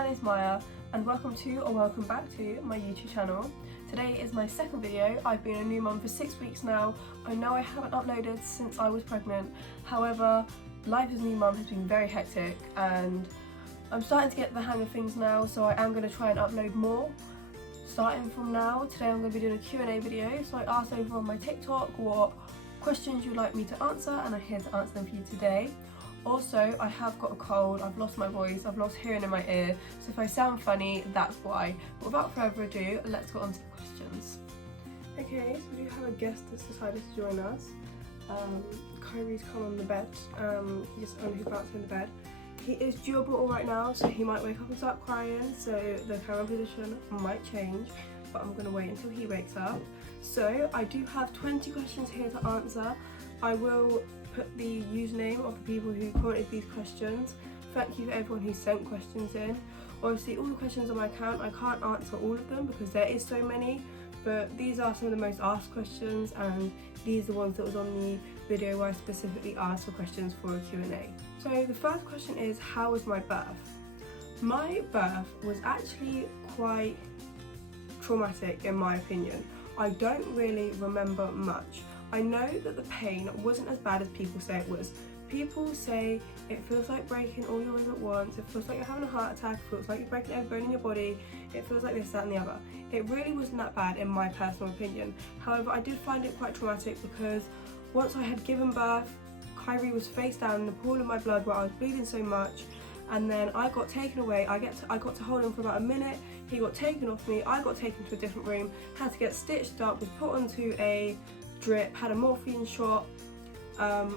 my name is Maya and welcome back to my YouTube channel. Today is my second video. I've been a new mum for 6 weeks now. I know I haven't uploaded since I was pregnant, however life as a new mum has been very hectic and I'm starting to get the hang of things now, so I am going to try and upload more. Starting from now, today I'm going to be doing a Q&A video, so I asked over on my TikTok what questions you'd like me to answer and I'm here to answer them for you today. Also, I have got a cold, I've lost my voice, I've lost hearing in my ear, so if I sound funny, that's why. But without further ado, let's get on to the questions. Okay, so we do have a guest that's decided to join us. Kyrie's come on the bed, he's on his bounce in the bed. He is due a bottle right now, so he might wake up and start crying, so the camera position might change, but I'm going to wait until he wakes up. So, I do have 20 questions here to answer. I will put the username of the people who commented these questions. Thank you for everyone who sent questions in. Obviously all the questions on my account, I can't answer all of them because there is so many, but these are some of the most asked questions and these are the ones that was on the video where I specifically asked for questions for a Q&A. So the first question is, how was my birth? My birth was actually quite traumatic in my opinion. I don't really remember much. I know that the pain wasn't as bad as people say it was. People say it feels like breaking all your ribs at once, it feels like you're having a heart attack, it feels like you're breaking every bone in your body, it feels like this, that and the other. It really wasn't that bad in my personal opinion. However, I did find it quite traumatic because once I had given birth, Kyrie was face down in the pool of my blood where I was bleeding so much, and then I got taken away. I got to hold him for about a minute, he got taken off me, I got taken to a different room, had to get stitched up, was put onto a drip, had a morphine shot,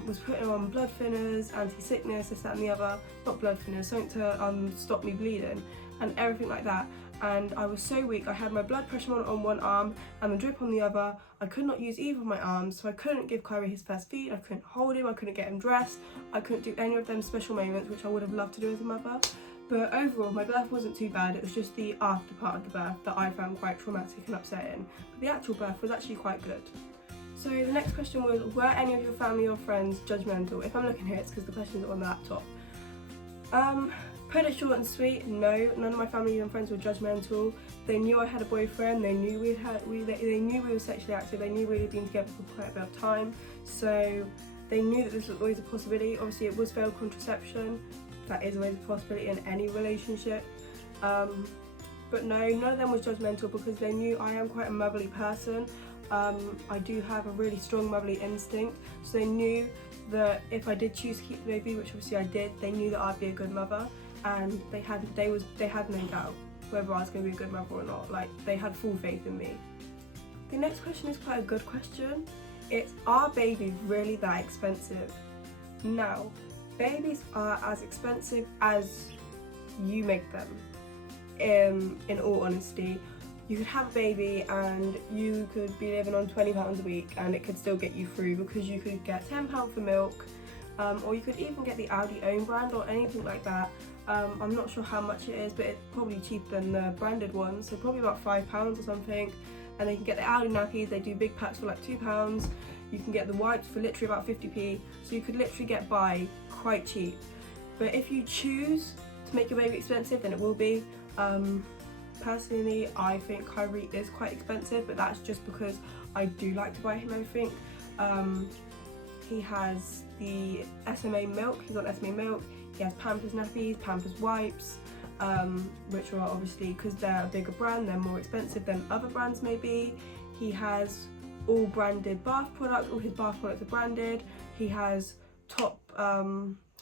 was putting on blood thinners, anti-sickness, this, that and the other, not blood thinners, something to stop me bleeding and everything like that. And I was so weak, I had my blood pressure monitor on one arm and the drip on the other. I could not use either of my arms, so I couldn't give Kyrie his first feed, I couldn't hold him, I couldn't get him dressed, I couldn't do any of them special moments which I would have loved to do as a mother. But overall, my birth wasn't too bad, it was just the after part of the birth that I found quite traumatic and upsetting. But the actual birth was actually quite good. So the next question was, were any of your family or friends judgmental? If I'm looking here, it's because the questions are on the laptop. Put it short and sweet, no, none of my family and friends were judgmental. They knew I had a boyfriend, they knew they knew we were sexually active, they knew we had been together for quite a bit of time, so they knew that this was always a possibility. Obviously it was failed contraception, that is always a possibility in any relationship. But no, none of them was judgmental because they knew I am quite a motherly person. I do have a really strong motherly instinct, so they knew that if I did choose to keep the baby, which obviously I did, they knew that I'd be a good mother, and they had no doubt whether I was going to be a good mother or not. Like, they had full faith in me. The next question is quite a good question. It's, are babies really that expensive? Now, babies are as expensive as you make them, in all honesty. You could have a baby and you could be living on £20 a week and it could still get you through because you could get £10 for milk, or you could even get the Audi own brand or anything like that. I'm not sure how much it is, but it's probably cheaper than the branded ones, so probably about £5 or something. And they can get the Audi nappies, they do big packs for like £2. You can get the wipes for literally about 50p, so you could literally get by quite cheap. But if you choose to make your baby expensive, then it will be. Personally, I think Kyrie is quite expensive, but that's just because I do like to buy him everything. He has the SMA milk, he's got SMA milk, he has Pampers nappies, Pampers wipes, which are obviously, because they're a bigger brand, they're more expensive than other brands may be. He has all branded bath products, all his bath products are branded. He has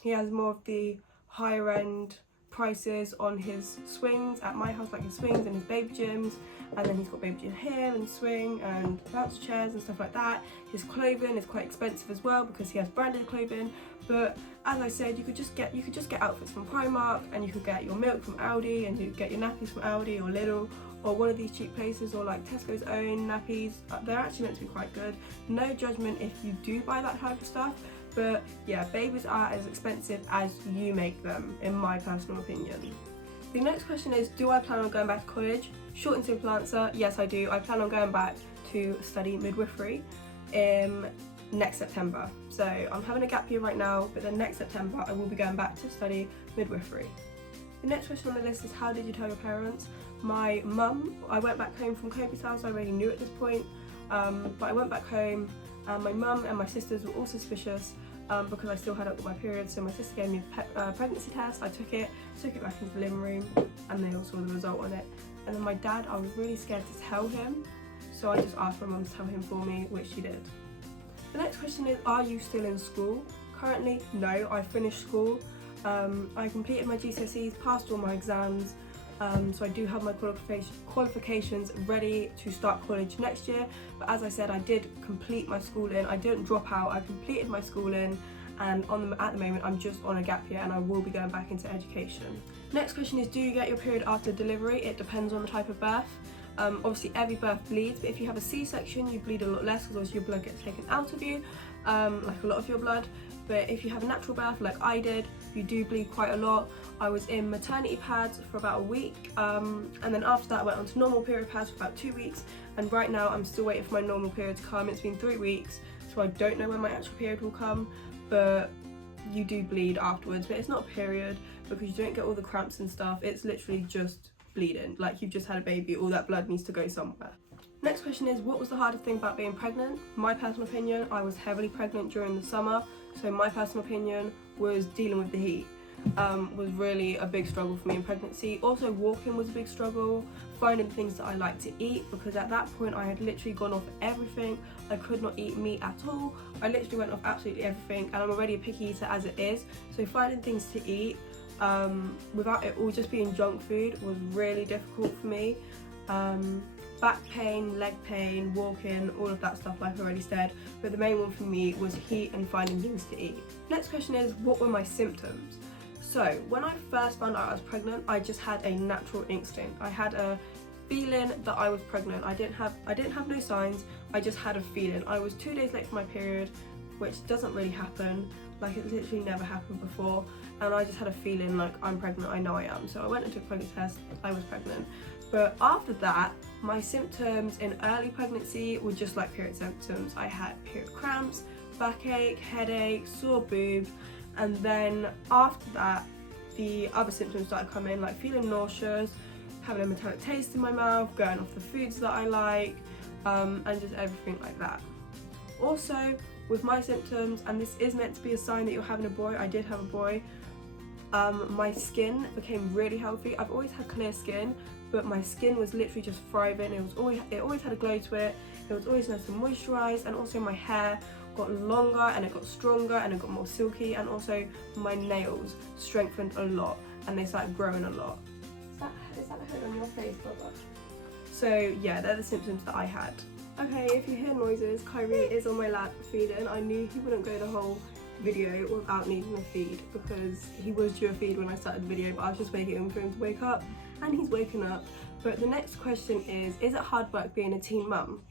he has more of the higher end prices on his swings at my house, like his swings and his baby gyms, and then he's got baby gym here and swing and bounce chairs and stuff like that. His clothing is quite expensive as well because he has branded clothing. But as I said, you could just get outfits from Primark, and you could get your milk from Aldi, and you could get your nappies from Aldi or Lidl or one of these cheap places, or like Tesco's own nappies. They're actually meant to be quite good. No judgment if you do buy that type of stuff. But yeah, babies are as expensive as you make them, in my personal opinion. The next question is, do I plan on going back to college? Short and simple answer, yes I do. I plan on going back to study midwifery next September. So I'm having a gap year right now, but then next September I will be going back to study midwifery. The next question on the list is, how did you tell your parents? My mum, I went back home from Kobe's house, I already knew at this point, but I went back home and my mum and my sisters were all suspicious because I still hadn't got my period. So my sister gave me a pregnancy test, I took it back into the living room, and they all saw the result on it. And then my dad, I was really scared to tell him, so I just asked my mum to tell him for me, which she did. The next question is, are you still in school? Currently, no, I finished school. I completed my GCSEs, passed all my exams, so I do have my qualifications ready to start college next year. But as I said, I did complete my schooling. I didn't drop out, I completed my schooling, and at the moment I'm just on a gap year and I will be going back into education. Next question is, do you get your period after delivery? It depends on the type of birth. Obviously every birth bleeds, but if you have a C-section you bleed a lot less because obviously your blood gets taken out of you, like a lot of your blood. But if you have a natural birth like I did, you do bleed quite a lot. I was in maternity pads for about a week, and then after that I went on to normal period pads for about 2 weeks, and right now I'm still waiting for my normal period to come. It's been 3 weeks, so I don't know when my actual period will come, but you do bleed afterwards. But it's not a period because you don't get all the cramps and stuff, it's literally just bleeding, like you've just had a baby, all that blood needs to go somewhere. Next question is, what was the hardest thing about being pregnant? My personal opinion, I was heavily pregnant during the summer, so my personal opinion was dealing with the heat. Was really a big struggle for me in pregnancy. Also walking was a big struggle, finding things that I like to eat, because at that point I had literally gone off everything. I could not eat meat at all. I literally went off absolutely everything, and I'm already a picky eater as it is, so finding things to eat without it all just being junk food was really difficult for me. Back pain, leg pain, walking, all of that stuff like I already said, but the main one for me was heat and finding things to eat. Next question is, what were my symptoms? So when I first found out I was pregnant, I just had a natural instinct. I had a feeling that I was pregnant. I didn't have no signs, I just had a feeling. I was 2 days late for my period, which doesn't really happen, like it literally never happened before, and I just had a feeling like I'm pregnant, I know I am. So I went and took a pregnancy test, I was pregnant. But after that, my symptoms in early pregnancy were just like period symptoms. I had period cramps, backache, headache, sore boobs, and then after that, the other symptoms started coming, like feeling nauseous, having a metallic taste in my mouth, going off the foods that I like, and just everything like that. Also, with my symptoms, and this is meant to be a sign that you're having a boy, I did have a boy, my skin became really healthy. I've always had clear skin, but my skin was literally just thriving. It always had a glow to it. It was always nice and moisturised, and also my hair got longer and it got stronger and it got more silky, and also my nails strengthened a lot and they started growing a lot. Is that a hood on your face, brother? So yeah, they're the symptoms that I had. Okay, if you hear noises, Kyrie is on my lap feeding. I knew he wouldn't go the whole video without needing a feed because he was due a feed when I started the video, but I was just waiting for him to wake up, and he's waking up. But the next question is it hard work being a teen mum?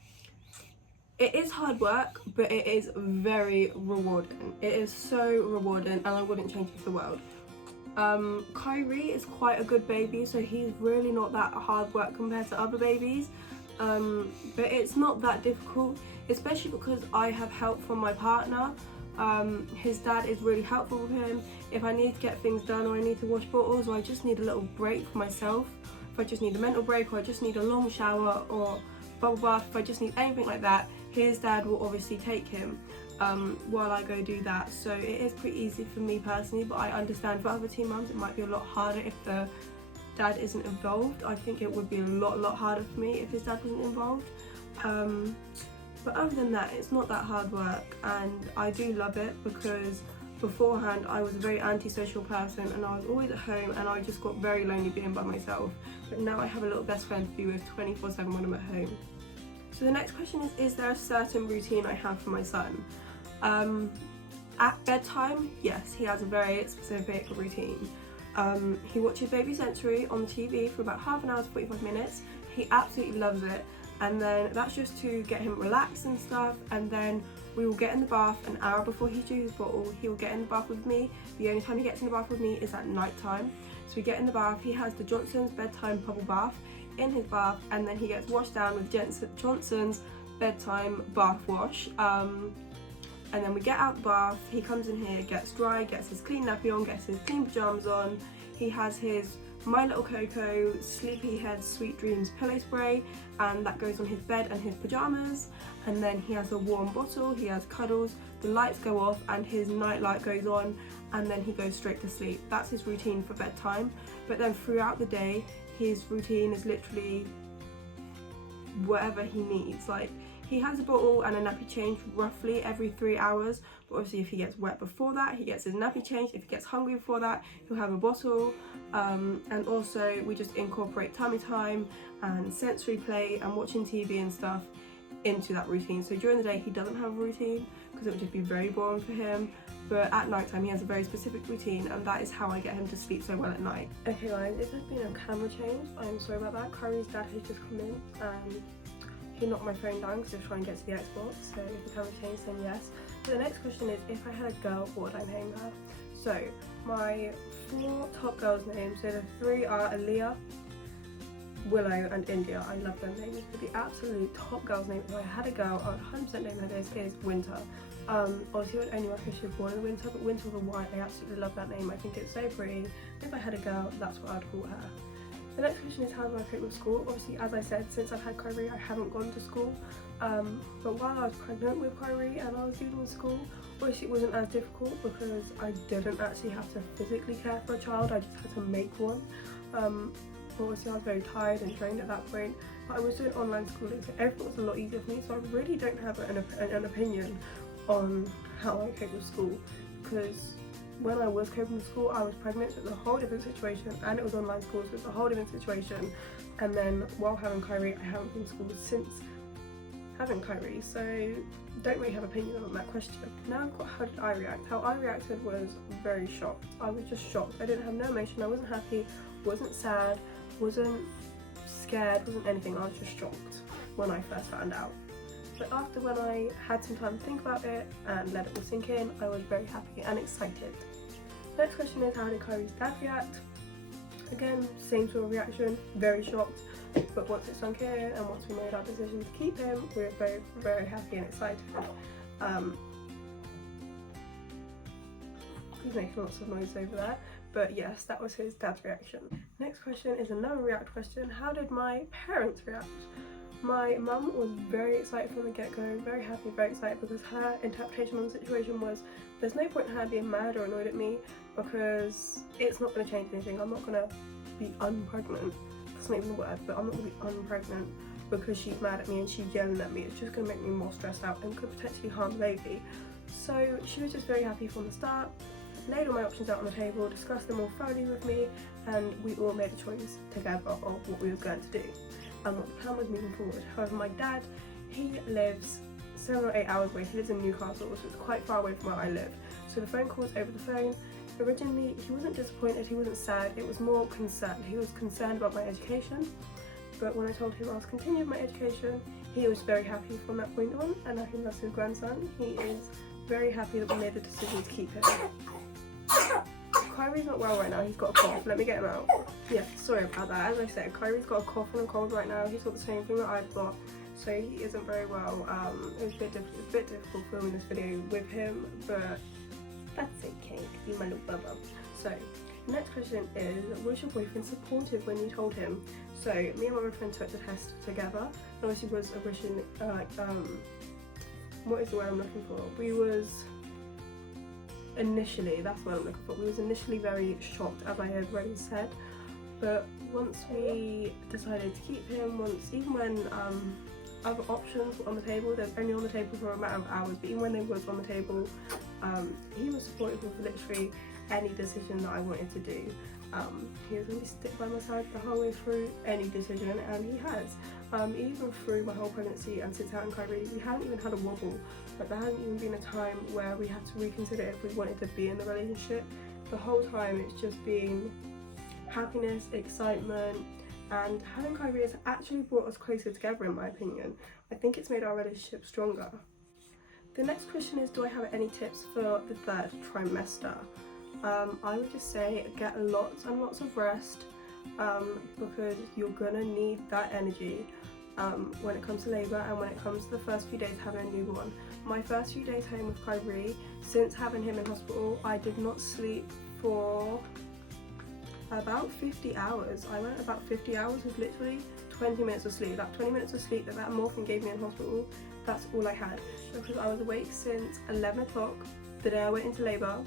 It is hard work, but it is very rewarding. It is so rewarding, and I wouldn't change it for the world. Kyrie is quite a good baby, so he's really not that hard work compared to other babies. But it's not that difficult, especially because I have help from my partner. His dad is really helpful with him. If I need to get things done, or I need to wash bottles, or I just need a little break for myself, if I just need a mental break, or I just need a long shower or bubble bath, if I just need anything like that, his dad will obviously take him while I go do that. So it is pretty easy for me personally, but I understand for other teen mums it might be a lot harder if the dad isn't involved. I think it would be a lot harder for me if his dad wasn't involved. But other than that, it's not that hard work, and I do love it because beforehand I was a very antisocial person and I was always at home and I just got very lonely being by myself. But now I have a little best friend to be with 24/7 when I'm at home. So the next question is there a certain routine I have for my son? At bedtime, yes, he has a very specific routine. He watches Baby Sensory on the TV for about half an hour to 45 minutes. He absolutely loves it, and then that's just to get him relaxed and stuff, and then we will get in the bath an hour before he's due his bottle. He will get in the bath with me. The only time he gets in the bath with me is at night time. So we get in the bath, he has the Johnson's bedtime bubble bath in his bath, and then he gets washed down with Johnson's bedtime bath wash. And then we get out the bath, he comes in here, gets dry, gets his clean nappy on, gets his clean pyjamas on, he has his My Little Coco Sleepyhead Sweet Dreams pillow spray, and that goes on his bed and his pyjamas. And then he has a warm bottle, he has cuddles, the lights go off and his night light goes on, and then he goes straight to sleep. That's his routine for bedtime. But then throughout the day, his routine is literally whatever he needs. Like, he has a bottle and a nappy change roughly every 3 hours, but obviously if he gets wet before that, he gets his nappy change. If he gets hungry before that, he'll have a bottle. And also we just incorporate tummy time and sensory play and watching TV and stuff into that routine. So during the day he doesn't have a routine because it would just be very boring for him, but at night time he has a very specific routine, and that is how I get him to sleep so well at night. Okay guys, if there's been a camera change, I'm sorry about that. Kyrie's dad has just come in and he knocked my phone down because he was trying to get to the Xbox, so if the camera changed then yes. So the next question is, if I had a girl, what would I name her? So my 4 top girls' names, so the 3 are Aaliyah, Willow and India. I love them names, but the absolute top girl's name, if I had a girl, I would 100% name her this, is Winter. Obviously it would only work if she was born in winter, but Winter with a Y, I absolutely love that name. I think it's so pretty. If I had a girl, that's what I'd call her. The next question is, how do I cope with school? Obviously, as I said, since I've had Kyrie, I haven't gone to school. But while I was pregnant with Kyrie and I was dealing with school, obviously it wasn't as difficult because I didn't actually have to physically care for a child, I just had to make one. Obviously I was very tired and drained at that point, but I was doing online schooling, so everything was a lot easier for me, so I really don't have an opinion on how I cope with school, because when I was coping with school, I was pregnant, so it was a whole different situation, and it was online school, so it's a whole different situation. And then while having Kyrie, I haven't been to school since having Kyrie, so don't really have an opinion on that question. Now I've got how did I react. How I reacted was very shocked. I was just shocked. I didn't have no emotion. I wasn't happy, wasn't sad, wasn't scared, wasn't anything. I was just shocked when I first found out. But after, when I had some time to think about it and let it all sink in, I was very happy and excited. Next question is, how did Kyrie's dad react? Again, same sort of reaction, very shocked. But once it sunk in and once we made our decision to keep him, we were very, very happy and excited. He's making lots of noise over there. But yes, that was his dad's reaction. Next question is another react question. How did my parents react? My mum was very excited from the get-go, very happy, very excited, because her interpretation on the situation was, there's no point in her being mad or annoyed at me because it's not going to change anything. I'm not going to be unpregnant. That's not even the word, but I'm not going to be unpregnant because she's mad at me and she's yelling at me. It's just going to make me more stressed out and could potentially harm the baby. So she was just very happy from the start, laid all my options out on the table, discussed them all thoroughly with me, and we all made a choice together of what we were going to do and what the plan was moving forward. However, my dad, he lives 7 or 8 hours away. He lives in Newcastle, so it's quite far away from where I live. So the phone call was over the phone. Originally, he wasn't disappointed, he wasn't sad, it was more concerned. He was concerned about my education, but when I told him I was continuing my education, he was very happy from that point on, and now he loves his grandson. He is very happy that we made the decision to keep him. Kyrie's not well right now, he's got a cough. Let me get him out. Yeah, sorry about that. As I said, Kyrie's got a cough and a cold right now. He's got the same thing that I've got, so he isn't very well. It was a bit difficult filming this video with him, but that's okay, be my little bubba. So, the next question is, was your boyfriend supportive when you told him? So, me and my boyfriend took the test together, and obviously was originally, what is the word I'm looking for? We was initially, that's what I'm looking for, we was initially very shocked, as I had already said, but once we decided to keep him, even when other options were on the table, they're only on the table for a matter of hours, but even when they was on the table, he was supportive of literally any decision that I wanted to do. He was going to stick by my side the whole way through any decision, and he has. Even through my whole pregnancy and since having Kyrie, we hadn't even had a wobble. Like, there hadn't even been a time where we had to reconsider if we wanted to be in the relationship. The whole time it's just been happiness, excitement, and having Kyrie has actually brought us closer together, in my opinion. I think it's made our relationship stronger. The next question is, do I have any tips for the 3rd trimester? I would just say get lots and lots of rest, because you're gonna need that energy when it comes to labour and when it comes to the first few days having a newborn. My first few days home with Kyrie, since having him in hospital, I did not sleep for About 50 hours. I went about 50 hours with literally 20 minutes of sleep. That 20 minutes of sleep that morphine gave me in hospital, that's all I had. Because I was awake since 11 o'clock the day I went into labour,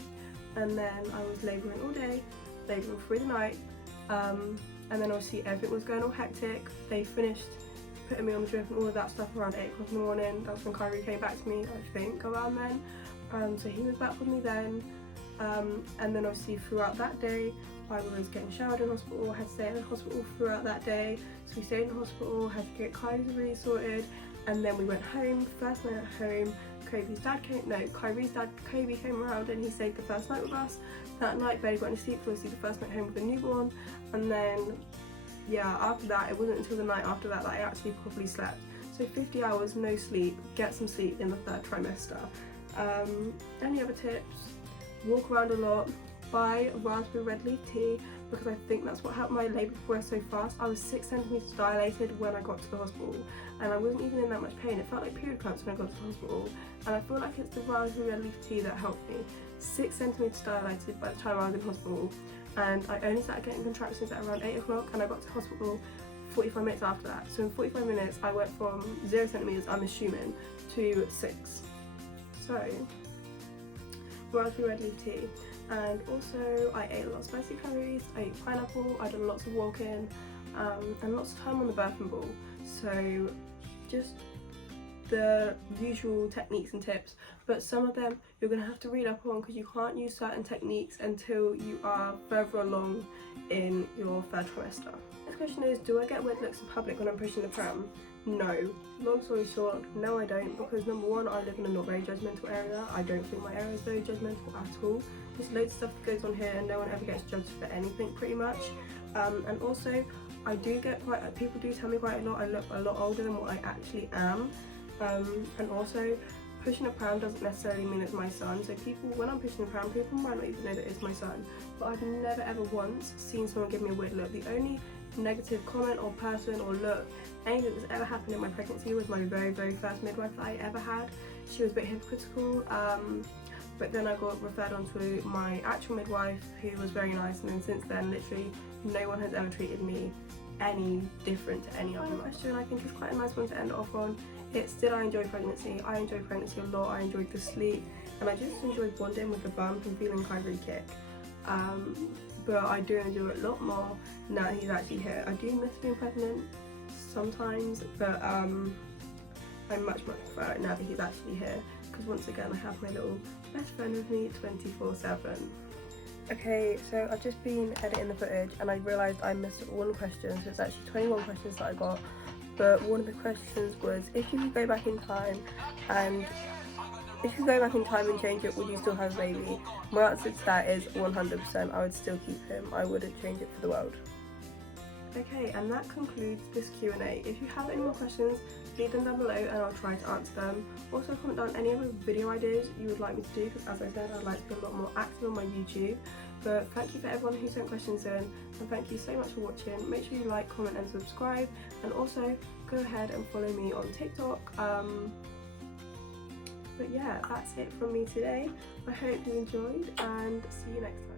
and then I was labouring all day, labouring through the night, and then obviously everything was going all hectic. They finished putting me on the drip and all of that stuff around 8 o'clock in the morning. That's when Kyrie came back to me, I think, around then. So he was back with me then, and then obviously throughout that day I was getting showered in hospital, had to stay in the hospital throughout that day. So we stayed in the hospital, had to get Kyrie's really sorted, and then we went home. First night at home, Kyrie's dad Kobe came around and he stayed the first night with us. That night barely got any sleep, so obviously the first night home with the newborn, and then yeah, after that it wasn't until the night after that I actually properly slept. So 50 hours no sleep, get some sleep in the 3rd trimester. Any other tips? Walk around a lot, buy raspberry red leaf tea, because I think that's what helped my labour progress so fast. I was 6 centimetres dilated when I got to the hospital, and I wasn't even in that much pain. It felt like period cramps when I got to the hospital, and I feel like it's the raspberry red leaf tea that helped me. 6 centimetres dilated by the time I was in hospital, and I only started getting contractions at around 8 o'clock, and I got to hospital 45 minutes after that. So in 45 minutes I went from 0 centimetres, I'm assuming, to 6. So raspberry red leaf tea. And also I ate a lot of spicy curries, I ate pineapple, I did lots of walking, and lots of time on the birthing ball. So just the usual techniques and tips, but some of them you're going to have to read up on because you can't use certain techniques until you are further along in your 3rd trimester. Next question is, do I get weird looks in public when I'm pushing the pram? No. Long story short, no I don't, because number one, I live in a not very judgmental area. I don't think my area is very judgmental at all. There's loads of stuff that goes on here and no one ever gets judged for anything pretty much. And also, I do get people do tell me quite a lot I look a lot older than what I actually am. And also, pushing a pram doesn't necessarily mean it's my son. So people, when I'm pushing a pram, people might not even know that it's my son. But I've never ever once seen someone give me a weird look. The only negative comment or person or look, anything that's ever happened in my pregnancy was my very first midwife that I ever had. She was a bit hypocritical, but then I got referred on to my actual midwife, who was very nice, and then since then literally no one has ever treated me any different to any other. Final question I think is quite a nice one to end off on. It's, did I enjoy pregnancy? I enjoyed pregnancy a lot. I enjoyed the sleep, and I just enjoyed bonding with the bump and feeling Kyrie kick. But I do enjoy it a lot more now that he's actually here. I do miss being pregnant sometimes, but I much prefer it now that he's actually here, because once again I have my little best friend with me 24/7. Okay, so I've just been editing the footage and I realised I missed one question, so it's actually 21 questions that I got, but one of the questions was, if you could go back in time and change it, would you still have a baby? My answer to that is 100%. I would still keep him. I wouldn't change it for the world. Okay, and that concludes this Q&A. If you have any more questions, leave them down below and I'll try to answer them. Also comment down any other video ideas you would like me to do, because as I said, I'd like to be a lot more active on my YouTube. But thank you for everyone who sent questions in, and thank you so much for watching. Make sure you like, comment and subscribe, and also go ahead and follow me on TikTok. But yeah, that's it from me today. I hope you enjoyed, and see you next time.